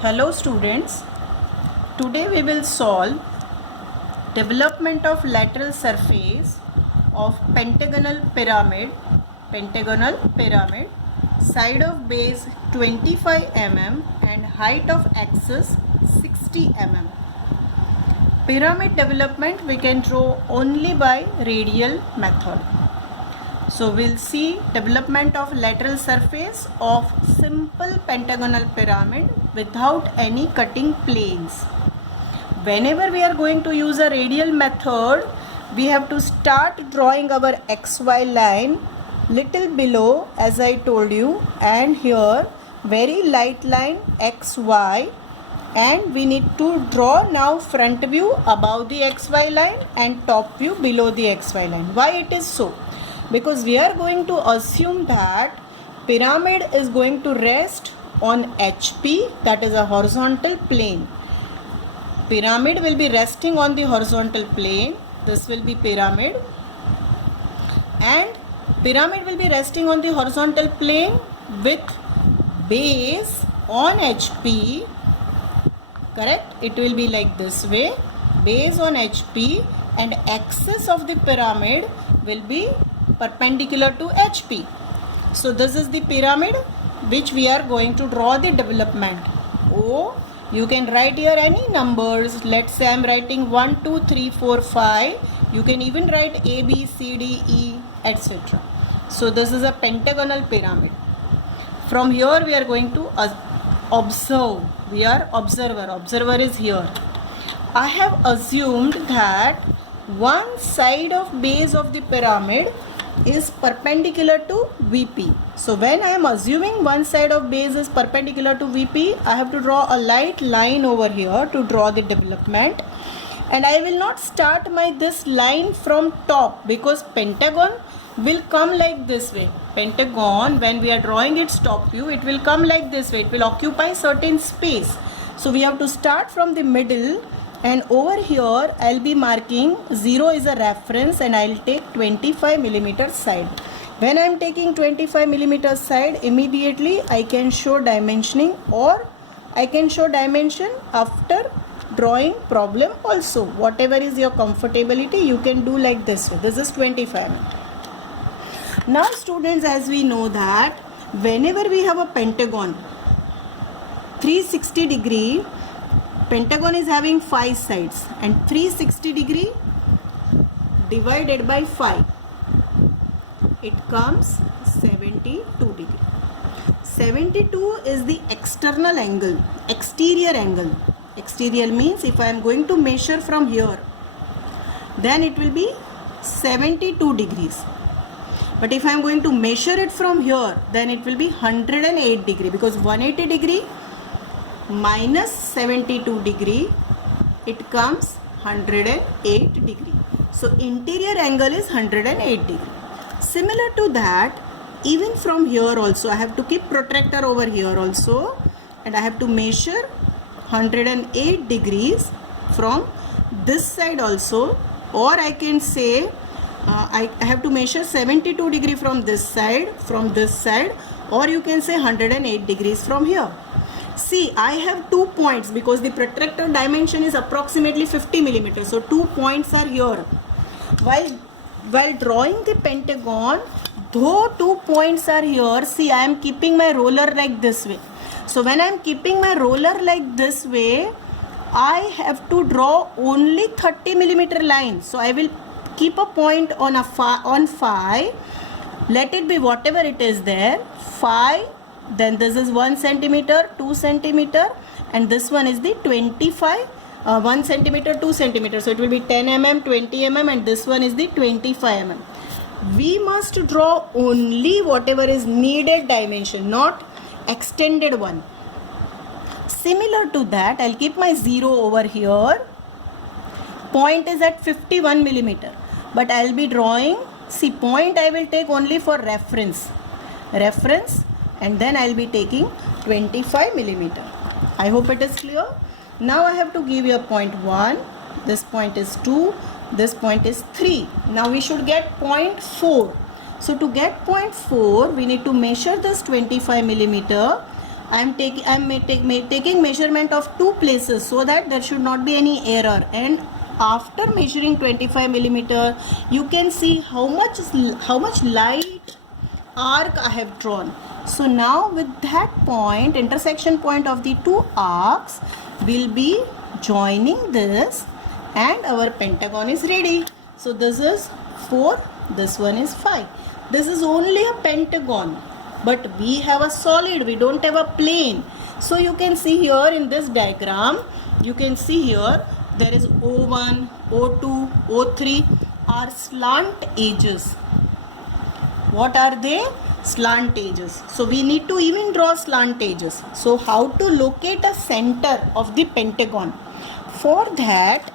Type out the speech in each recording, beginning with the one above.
Hello students, today we will solve development of lateral surface of pentagonal pyramid, side of base 25 mm and height of axis 60 mm. Pyramid development we can draw only by radial method. So we'll see development of lateral surface of simple pentagonal pyramid without any cutting planes. Whenever we are going to use a radial method, we have to start drawing our XY line little below, as I told you, and here very light line XY, and we need to draw now front view above the XY line and top view below the XY line. Why it is so? Because we are going to assume that pyramid is going to rest on HP, that is a horizontal plane. Pyramid will be resting on the horizontal plane. This will be pyramid, and pyramid will be resting on the horizontal plane with base on HP. Correct? It will be like this way, base on HP, and axis of the pyramid will be perpendicular to HP. So this is the pyramid which we are going to draw the development. O, you can write here any numbers. Let's say I am writing 1, 2, 3, 4, 5. You can even write A, B, C, D, E, etc. So this is a pentagonal pyramid. From here we are going to observe. We are observer. Observer is here. I have assumed that one side of base of the pyramid is perpendicular to VP. So when I am assuming one side of base is perpendicular to VP, I have to draw a light line over here to draw the development. And I will not start this line from top, because pentagon will come like this way. Pentagon, when we are drawing its top view, it will come like this way. It will occupy certain space. So we have to start from the middle, and over here I'll be marking 0 is a reference, and I'll take 25 millimeter side. When I'm taking 25 millimeter side, immediately I can show dimensioning, or I can show dimension after drawing problem also. Whatever is your comfortability, you can do like this way. This is 25 mm. Now students, as we know that whenever we have a pentagon 360 degree, pentagon is having 5 sides, and 360 degree divided by 5, it comes 72 degree. 72 is the external angle, exterior angle. Exterior means if I am going to measure from here, then it will be 72 degrees. But if I am going to measure it from here, then it will be 108 degree, because 180 degree minus 72 degree, it comes 108 degree. So interior angle is 108 degree. Similar to that, even from here also, I have to keep protractor over here also, and I have to measure 108 degrees from this side also, or I can say I have to measure 72 degree from this side, or you can say 108 degrees from here. See, I have 2 points because the protractor dimension is approximately 50 millimeters. So 2 points are here. While drawing the pentagon, though 2 points are here, see, I am keeping my roller like this way. So when I am keeping my roller like this way, I have to draw only 30 millimeter line. So I will keep a point on phi. Let it be whatever it is there. Phi. Then this is 1 centimeter, 2 centimeter, and this one is the 25, 1 centimeter, 2 centimeter. So it will be 10 mm, 20 mm, and this one is the 25 mm. We must draw only whatever is needed dimension, not extended one. Similar to that, I'll keep my 0 over here. Point is at 51 millimeter, but I'll be drawing, see, point I will take only for reference, and then I'll be taking 25 millimeter. I hope it is clear. Now I have to give you a point 1, this point is 2, this point is 3. Now we should get point 4. So to get point 4, we need to measure this 25 millimeter I'm taking measurement of two places so that there should not be any error. And after measuring 25 millimeter, you can see how much light arc I have drawn. So now with that point, intersection point of the two arcs, will be joining this, and our pentagon is ready. So this is 4, this one is 5. This is only a pentagon, but we have a solid, we don't have a plane. So you can see here in this diagram, you can see here there is O1, O2, O3 are slant edges. What are they? Slant edges. So we need to even draw slant edges. So how to locate a center of the pentagon? For that,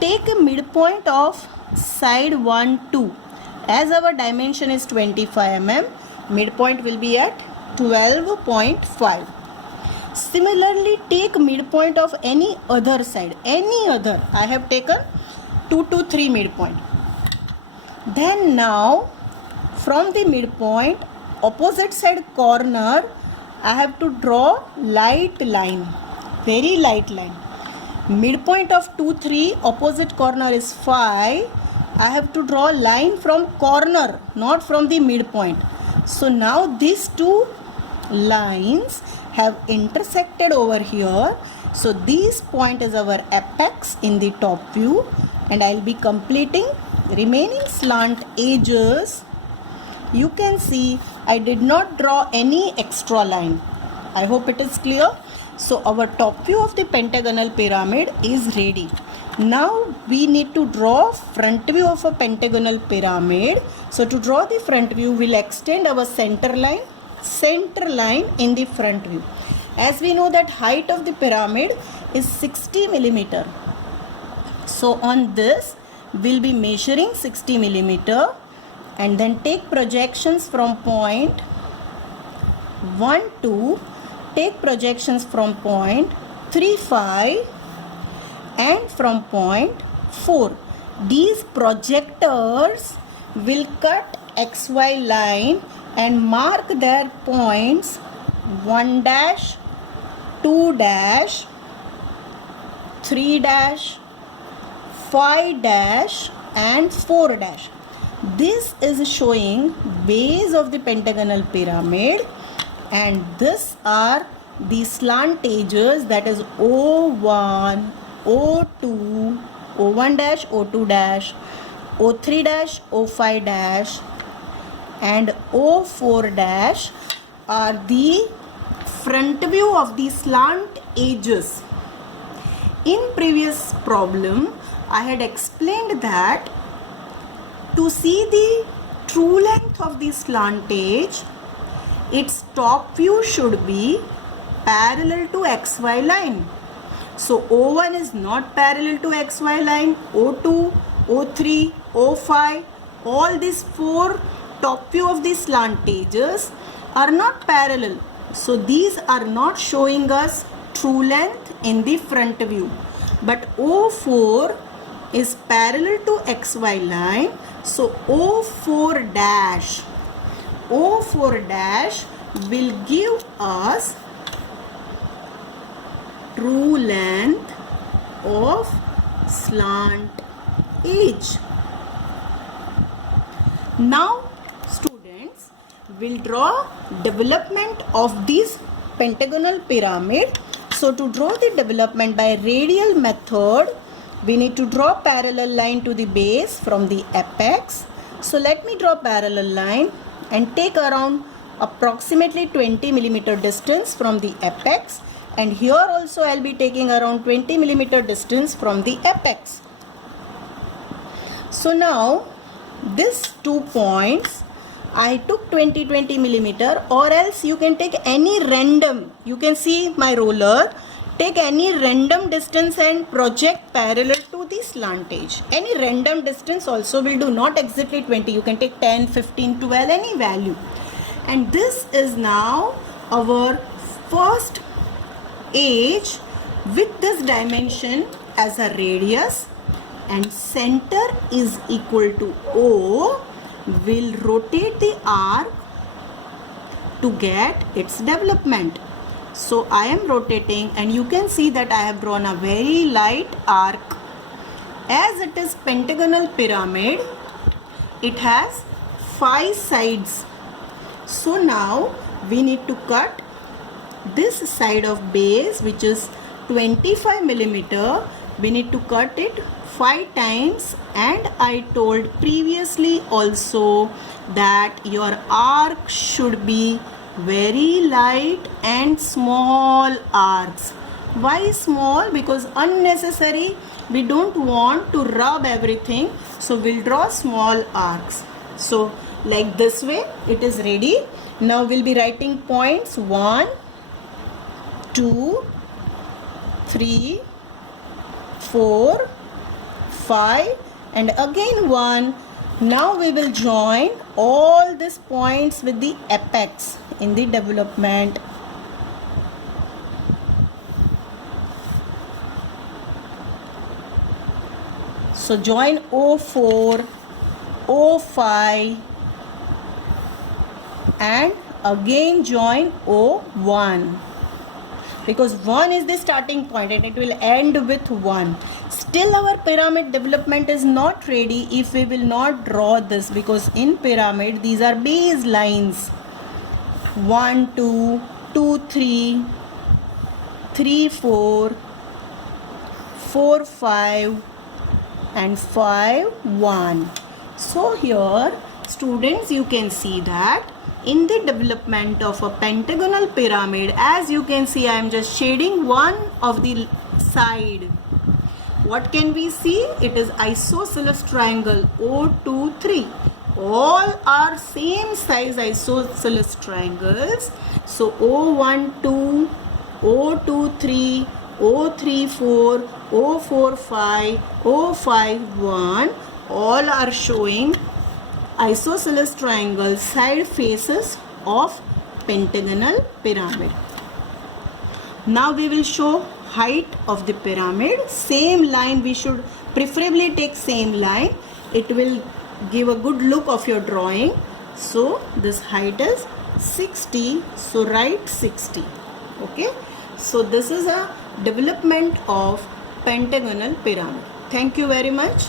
take a midpoint of side 1, 2. As our dimension is 25 mm, midpoint will be at 12.5. Similarly, take midpoint of any other side. Any other. I have taken 2 to 3 midpoint. Then now, from the midpoint, opposite side corner, I have to draw light line. Very light line. Midpoint of 2, 3, opposite corner is 5. I have to draw line from corner, not from the midpoint. So now these two lines have intersected over here. So this point is our apex in the top view, and I will be completing remaining slant edges. You can see I did not draw any extra line. I hope it is clear. So our top view of the pentagonal pyramid is ready. Now we need to draw front view of a pentagonal pyramid. So to draw the front view, we'll extend our center line in the front view. As we know that height of the pyramid is 60 millimeter. So on this, we'll be measuring 60 millimeter and then take projections from point 1, 2, take projections from point 3, 5 and from point 4. These projectors will cut XY line and mark their points 1 dash, 2 dash, 3 dash, 5 dash and 4 dash. This is showing base of the pentagonal pyramid, and this are the slant edges, that is O1, O2, O1 dash, O2 dash, O3 dash, O5 dash and O4 dash are the front view of the slant edges. In previous problem, I had explained that to see the true length of the slant edge, its top view should be parallel to XY line. So O1 is not parallel to XY line, O2, O3, O5, all these 4 top view of the slant edges are not parallel. So these are not showing us true length in the front view. But O4 is parallel to XY line. So O4 dash will give us true length of slant edge. Now students will draw development of this pentagonal pyramid. So to draw the development by radial method, we need to draw parallel line to the base from the apex. So let me draw parallel line and take around approximately 20 millimeter distance from the apex, and here also I'll be taking around 20 millimeter distance from the apex. So now these 2 points I took 20 millimeter, or else you can take any random, you can see my roller, take any random distance and project parallel to the slant edge. Any random distance also will do, not exactly 20, you can take 10, 15, 12, any value. And this is now our first edge with this dimension as a radius, and center is equal to O. Will rotate the arc to get its development. So I am rotating, and you can see that I have drawn a very light arc. As it is pentagonal pyramid, it has 5 sides. So now we need to cut this side of base, which is 25 millimeter. We need to cut it 5 times, and I told previously also that your arc should be very light and small arcs. Why small? Because unnecessary, we don't want to rub everything, so we'll draw small arcs. So like this way it is ready. Now we'll be writing points 1, 2, 3, 4, 5 and again 1. Now we will join all these points with the apex in the development. So join O4, O5 and again join O1, because 1 is the starting point and it will end with 1. Still our pyramid development is not ready if we will not draw this, because in pyramid these are base lines. 1, 2, 2, 3, 3, 4, 4, 5 and 5, 1. So here students, you can see that in the development of a pentagonal pyramid, as you can see, I am just shading one of the side. What can we see? It is isosceles triangle O2, 3. All are same size isosceles triangles. So O1, 2, O2, 3, O3, 4, O4, 5, O5, 1. All are showing isosceles triangle side faces of pentagonal pyramid. Now we will show height of the pyramid. Same line, we should preferably take same line. It will give a good look of your drawing. So this height is 60, so write 60. Okay, so this is a development of pentagonal pyramid. Thank you very much.